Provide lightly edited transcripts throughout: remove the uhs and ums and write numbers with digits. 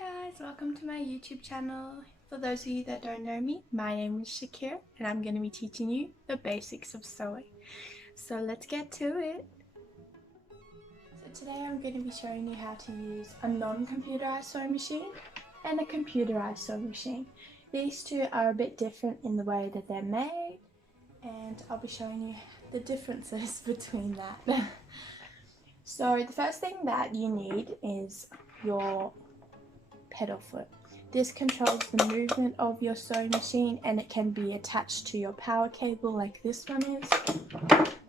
Guys, welcome to my YouTube channel. For those of you that don't know me, my name is Shakira and I'm going to be teaching you the basics of sewing. So let's get to it. So today I'm going to be showing you how to use a non-computerized sewing machine and a computerized sewing machine. These two are a bit different in the way that they're made, and I'll be showing you the differences between that. So the first thing that you need is your pedal foot. This controls the movement of your sewing machine, and it can be attached to your power cable like this one is,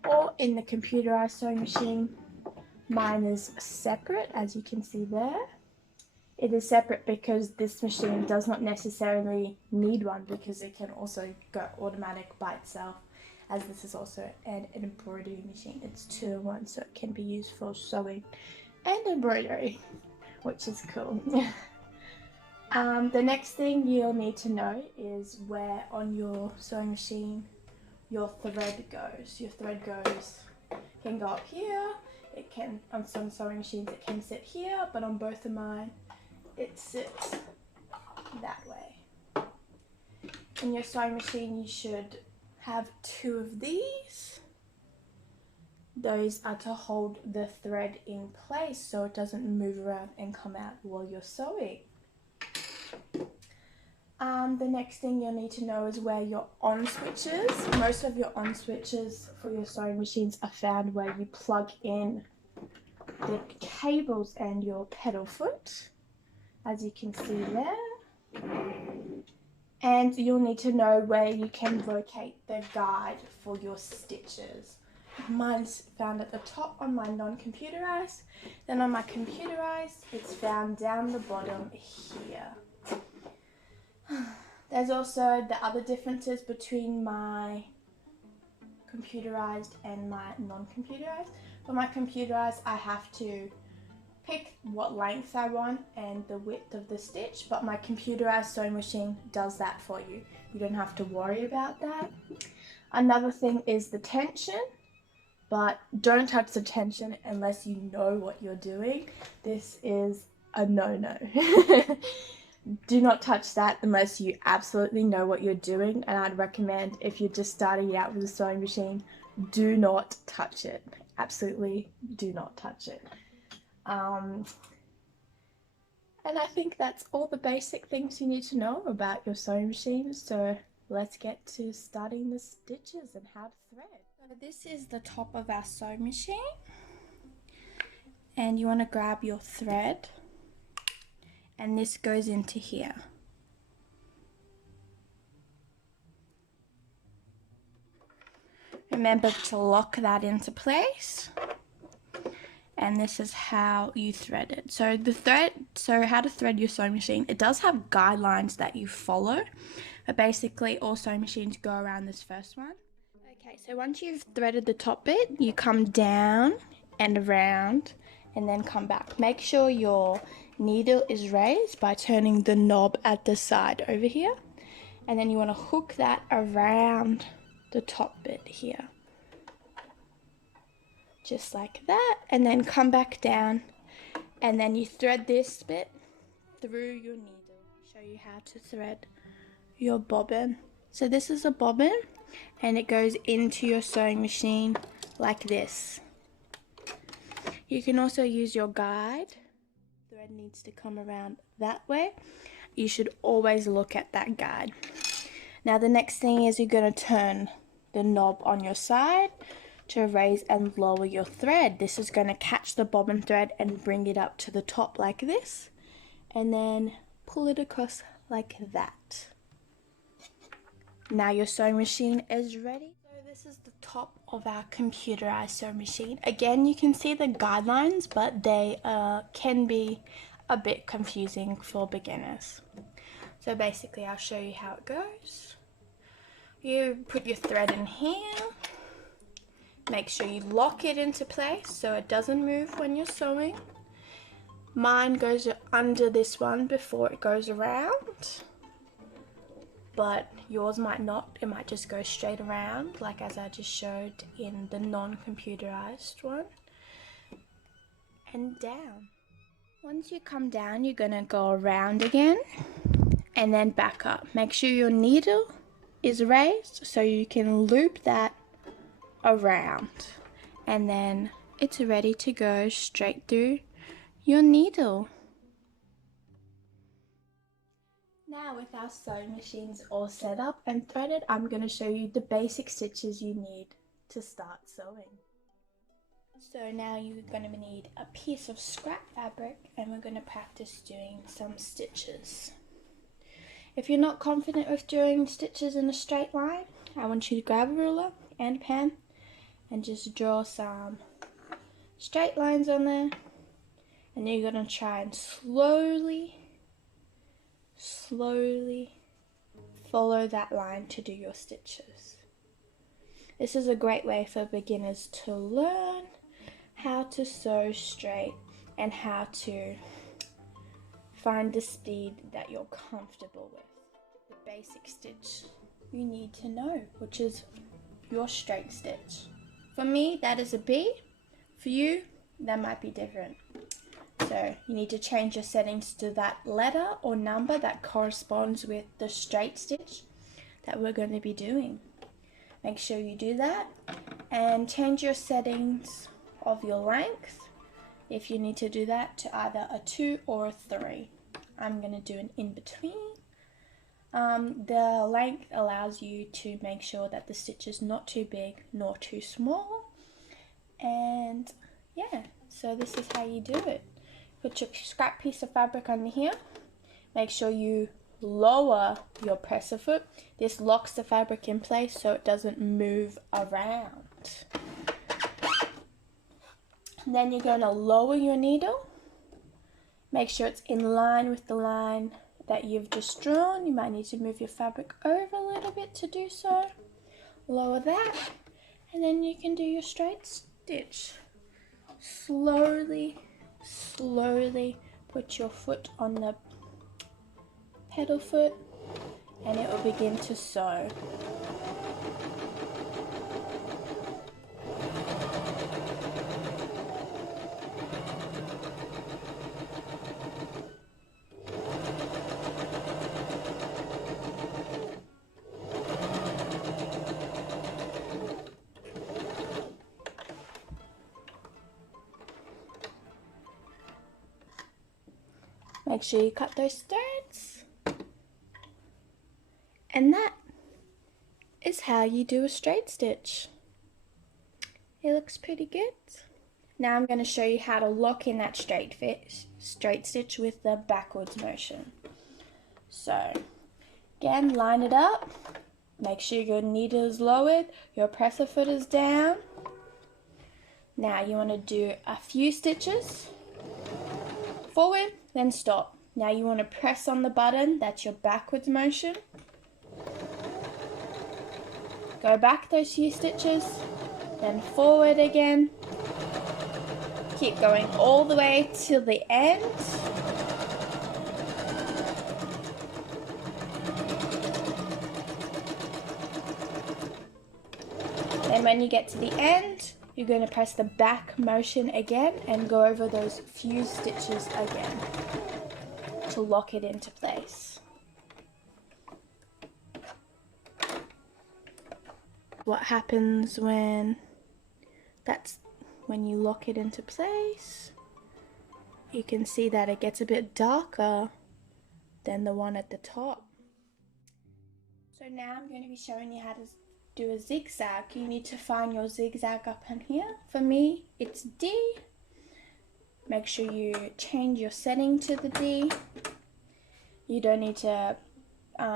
or in the computerized sewing machine. Mine is separate, as you can see there. It is separate because this machine does not necessarily need one, because it can also go automatic by itself, as this is also an embroidery machine. It's 2-in-1, so it can be used for sewing and embroidery, which is cool. The next thing you'll need to know is where on your sewing machine your thread goes. Your thread can go up here. It can, on some sewing machines it can sit here, but on both of mine it sits that way. In your sewing machine you should have 2 of these. Those are to hold the thread in place so it doesn't move around and come out while you're sewing. The next thing you'll need to know is where your on switches. Most of your on switches for your sewing machines are found where you plug in the cables and your pedal foot, as you can see there. And you'll need to know where you can locate the guide for your stitches. Mine's found at the top on my non-computerized. Then on my computerized, it's found down the bottom here. There's also the other differences between my computerized and my non-computerized. For my computerized, I have to pick what length I want and the width of the stitch, but my computerized sewing machine does that for you. You don't have to worry about that. Another thing is the tension, but don't touch the tension unless you know what you're doing. This is a no-no. Do not touch that unless you absolutely know what you're doing, and I'd recommend, if you're just starting out with a sewing machine, do not touch it. Absolutely do not touch it. And I think that's all the basic things you need to know about your sewing machine, so let's get to starting the stitches and how to thread. So this is the top of our sewing machine, and you want to grab your thread, and this goes into here. Remember to lock that into place, and this is how you thread it. So how to thread your sewing machine, it does have guidelines that you follow, but basically all sewing machines go around this first one. Okay, so once you've threaded the top bit, you come down and around and then come back. Make sure your needle is raised by turning the knob at the side over here, and then you want to hook that around the top bit here, just like that, and then come back down, and then you thread this bit through your needle. Show you how to thread your bobbin. So this is a bobbin, and it goes into your sewing machine like this. You can also use your guide. Thread needs to come around that way. You should always look at that guide. Now the next thing is you're going to turn the knob on your side to raise and lower your thread. This is going to catch the bobbin thread and bring it up to the top like this, and then pull it across like that. Now your sewing machine is ready. So this is the top of our computerized sewing machine. Again, you can see the guidelines, but they can be a bit confusing for beginners. So basically I'll show you how it goes. You put your thread in here. Make sure you lock it into place so it doesn't move when you're sewing. Mine goes under this one before it goes around, but yours might not. It might just go straight around, like as I just showed in the non-computerized one, and down. Once you come down, you're going to go around again and then back up. Make sure your needle is raised so you can loop that around, and then it's ready to go straight through your needle. Now with our sewing machines all set up and threaded, I'm going to show you the basic stitches you need to start sewing. So now you're going to need a piece of scrap fabric, and we're going to practice doing some stitches. If you're not confident with doing stitches in a straight line, I want you to grab a ruler and a pen and just draw some straight lines on there, and you're going to try and slowly follow that line to do your stitches. This is a great way for beginners to learn how to sew straight and how to find the speed that you're comfortable with. The basic stitch you need to know, which is your straight stitch. For me, that is a B. For you, that might be different. So you need to change your settings to that letter or number that corresponds with the straight stitch that we're going to be doing. Make sure you do that and change your settings of your length, if you need to do that, to either a 2 or a 3. I'm going to do an in-between. The length allows you to make sure that the stitch is not too big nor too small. And yeah, so this is how you do it. Put your scrap piece of fabric under here. Make sure you lower your presser foot. This locks the fabric in place so it doesn't move around. Then you're going to lower your needle. Make sure it's in line with the line that you've just drawn. You might need to move your fabric over a little bit to do so. Lower that, and then you can do your straight stitch. Slowly put your foot on the pedal foot, and it will begin to sew. Make sure you cut those threads. And that is how you do a straight stitch. It looks pretty good. Now I'm going to show you how to lock in that straight stitch with the backwards motion. So again, line it up. Make sure your needle is lowered, your presser foot is down. Now you want to do a few stitches forward, then stop. Now you want to press on the button, that's your backwards motion. Go back those few stitches, then forward again. Keep going all the way till the end. Then when you get to the end, you're going to press the back motion again and go over those few stitches again to lock it into place. What happens when you lock it into place, you can see that it gets a bit darker than the one at the top. So now I'm going to be showing you how to do a zigzag. You need to find your zigzag up in here. For me, it's D. Make sure you change your setting to the D. You don't need to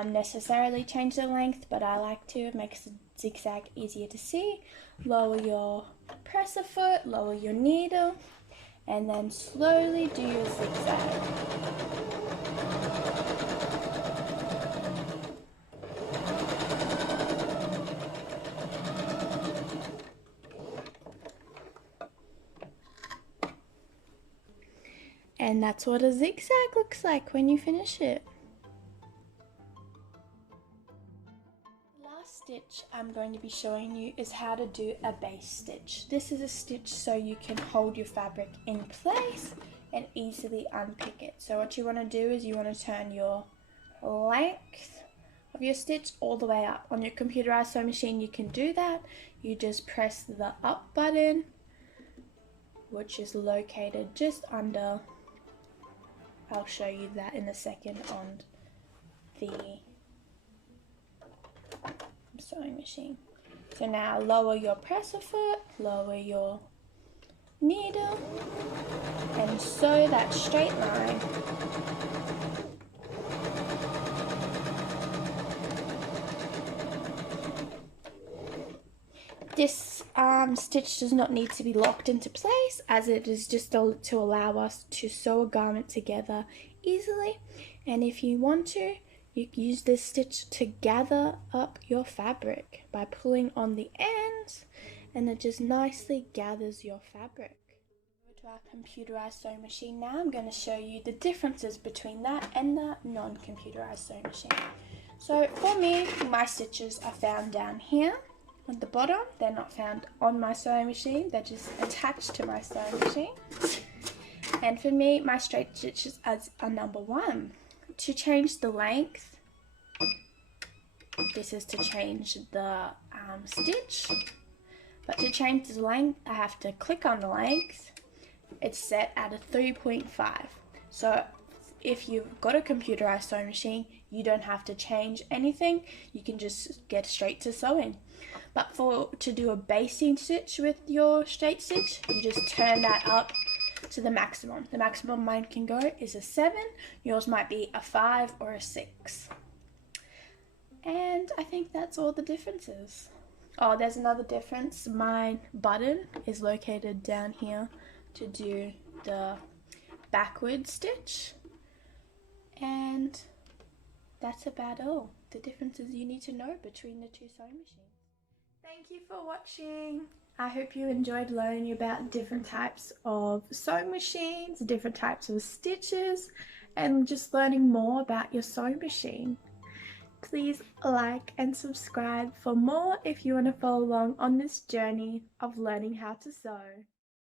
necessarily change the length, but I like to. It makes the zigzag easier to see. Lower your presser foot, lower your needle, and then slowly do your zigzag. And that's what a zigzag looks like when you finish it. Last stitch I'm going to be showing you is how to do a base stitch. This is a stitch so you can hold your fabric in place and easily unpick it. So what you want to do is you want to turn your length of your stitch all the way up. On your computerized sewing machine you can do that. You just press the up button, which is located just under, I'll show you that in a second, on the sewing machine. So now lower your presser foot, lower your needle, and sew that straight line. This stitch does not need to be locked into place, as it is just to allow us to sew a garment together easily. And if you want to, you can use this stitch to gather up your fabric by pulling on the ends, and it just nicely gathers your fabric. Over to our computerized sewing machine now. I'm going to show you the differences between that and the non-computerized sewing machine. So for me, my stitches are found down here at the bottom. They're not found on my sewing machine, they're just attached to my sewing machine. And for me, my straight stitches are number 1. To change the length, this is to change the stitch, but to change the length I have to click on the length. It's set at a 3.5. So if you've got a computerized sewing machine, you don't have to change anything, you can just get straight to sewing. But to do a basting stitch with your straight stitch, you just turn that up to the maximum. The maximum mine can go is a 7, yours might be a 5 or a 6. And I think that's all the differences. Oh, there's another difference. My button is located down here to do the backward stitch. And that's about all the differences you need to know between the two sewing machines. Thank you for watching. I hope you enjoyed learning about different types of sewing machines, different types of stitches, and just learning more about your sewing machine. Please like and subscribe for more if you want to follow along on this journey of learning how to sew.